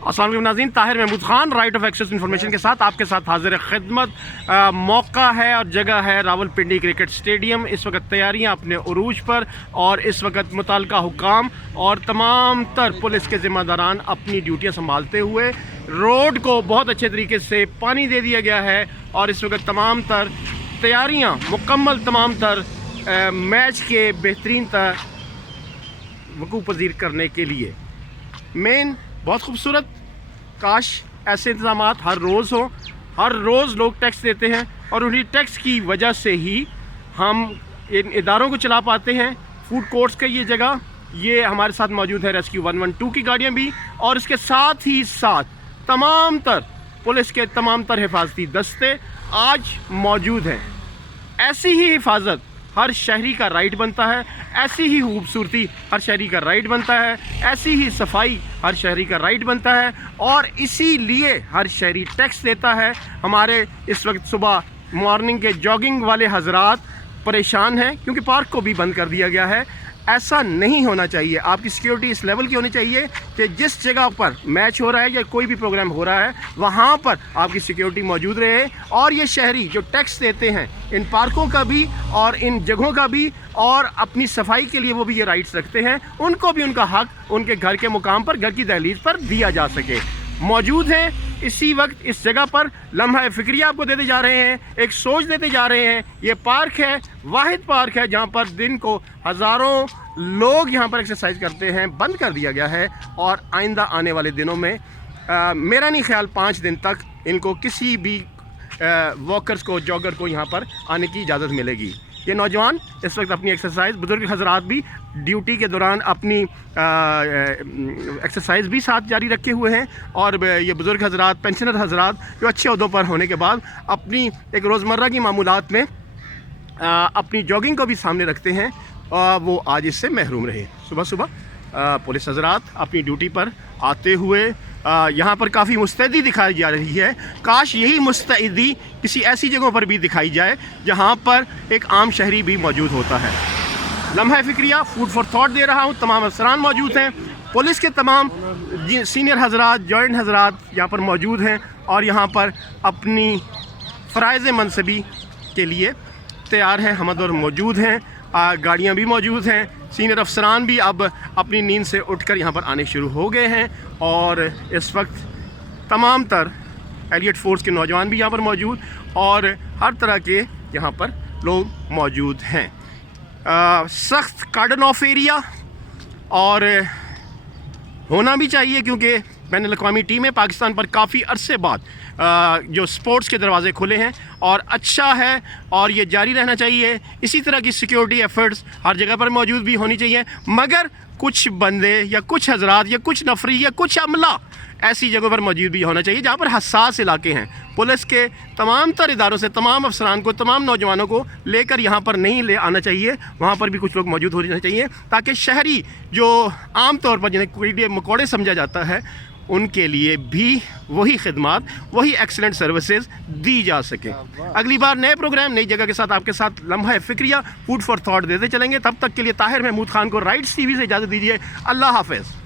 अस्सलाम वालेकुम नाज़रीन, Tahir Mahmood Khan right of access information के साथ आपके साथ हाजिर खिदमत। मौका है और जगह है रावलपिंडी क्रिकेट स्टेडियम। इस वक्त तैयारियां अपने उरूज पर और इस वक्त मुताल्लिका हुकाम और तमाम तर पुलिस के ज़िम्मेदारान अपनी ड्यूटियां संभालते हुए रोड को बहुत अच्छे तरीके से पानी दे दिया गया है और इस वक्त तमाम तर तैयारियाँ मुकम्मल, तमाम तर मैच के बेहतरीन तर वकूफ़ पज़ीर करने के लिए मेन बहुत खूबसूरत। काश ऐसे इंतज़ामात हर रोज़ हों। हर रोज़ लोग टैक्स देते हैं और उन्हीं टैक्स की वजह से ही हम इन इदारों को चला पाते हैं। फूड कोर्ट्स का ये जगह, ये हमारे साथ मौजूद है रेस्क्यू 112 की गाड़ियाँ भी, और इसके साथ ही साथ तमाम तर पुलिस के तमाम तर हिफाजती दस्ते आज मौजूद हैं। ऐसी ही हिफाजत हर शहरी का राइट बनता है, ऐसी ही खूबसूरती हर शहरी का राइट बनता है, ऐसी ही सफाई हर शहरी का राइट बनता है और इसीलिए हर शहरी टैक्स देता है। हमारे इस वक्त सुबह मॉर्निंग के जॉगिंग वाले हजरात परेशान हैं क्योंकि पार्क को भी बंद कर दिया गया है। ऐसा नहीं होना चाहिए। आपकी सिक्योरिटी इस लेवल की होनी चाहिए कि जिस जगह पर मैच हो रहा है या कोई भी प्रोग्राम हो रहा है वहाँ पर आपकी सिक्योरिटी मौजूद रहे और ये शहरी जो टैक्स देते हैं इन पार्कों का भी और इन जगहों का भी और अपनी सफाई के लिए वो भी ये राइट्स रखते हैं, उनको भी उनका हक उनके घर के मुकाम पर, घर की दहलीज पर दिया जा सके। मौजूद हैं इसी वक्त इस जगह पर, लम्हा फ़िक्रिया आपको देते जा रहे हैं, एक सोच देते जा रहे हैं। ये पार्क है, वाहिद पार्क है जहाँ पर दिन को हज़ारों लोग यहाँ पर एक्सरसाइज करते हैं। बंद कर दिया गया है और आइंदा आने वाले दिनों में मेरा नहीं ख्याल 5 दिन तक इनको किसी भी वॉकर्स को, जॉगर को यहाँ पर आने की इजाज़त मिलेगी। ये नौजवान इस वक्त अपनी एक्सरसाइज, बुज़ुर्ग हजरात भी ड्यूटी के दौरान अपनी एक्सरसाइज भी साथ जारी रखे हुए हैं और ये बुज़ुर्ग हजरात, पेंशनर हजरात जो अच्छे ओहदों पर होने के बाद अपनी एक रोज़मर्रा की मामूलात में अपनी जॉगिंग को भी सामने रखते हैं, वो आज इससे महरूम रहे। सुबह सुबह पुलिस हजरात अपनी ड्यूटी पर आते हुए यहाँ पर काफ़ी मुस्तैदी दिखाई जा रही है। काश यही मुस्तैदी किसी ऐसी जगहों पर भी दिखाई जाए जहाँ पर एक आम शहरी भी मौजूद होता है। लम्हा फ़िक्रिया, फूड फॉर थॉट दे रहा हूँ। तमाम अफसरान मौजूद हैं, पुलिस के तमाम सीनियर हजरात, जॉइंट हजरात यहाँ पर मौजूद हैं और यहाँ पर अपनी फ़राइज़ मनसबी के लिए तैयार हैं, हमदौर मौजूद हैं। गाड़ियाँ भी मौजूद हैं। सीनियर अफसरान भी अब अपनी नींद से उठकर यहाँ पर आने शुरू हो गए हैं और इस वक्त तमाम तर एलियट फोर्स के नौजवान भी यहाँ पर मौजूद और हर तरह के यहाँ पर लोग मौजूद हैं। सख्त कार्डन ऑफ एरिया और होना भी चाहिए क्योंकि बैनुल अक़वामी टीमें पाकिस्तान पर काफ़ी अरसे बाद जो स्पोर्ट्स के दरवाज़े खुले हैं और अच्छा है और ये जारी रहना चाहिए। इसी तरह की सिक्योरिटी एफर्ट्स हर जगह पर मौजूद भी होनी चाहिए, मगर कुछ बंदे या कुछ हजरात या कुछ नफरी या कुछ अमला ऐसी जगहों पर मौजूद भी होना चाहिए जहाँ पर हसास इलाके हैं। पुलिस के तमाम तर इदारों से तमाम अफसरान को, तमाम नौजवानों को लेकर यहाँ पर नहीं ले आना चाहिए। वहाँ पर भी कुछ लोग मौजूद होना चाहिए ताकि शहरी जो आम तौर पर जिन्हें कीड़े मकोड़े समझा जाता है उनके लिए भी वही खिदमात, वही एक्सीलेंट सर्विसेज दी जा सके। अगली बार नए प्रोग्राम, नई जगह के साथ आपके साथ लम्हा फ़िक्रिया, फूड फॉर थॉट देते चलेंगे। तब तक के लिए ताहिर महमूद ख़ान को राइट्स टीवी से इजाज़त दीजिए। अल्लाह हाफ़िज़।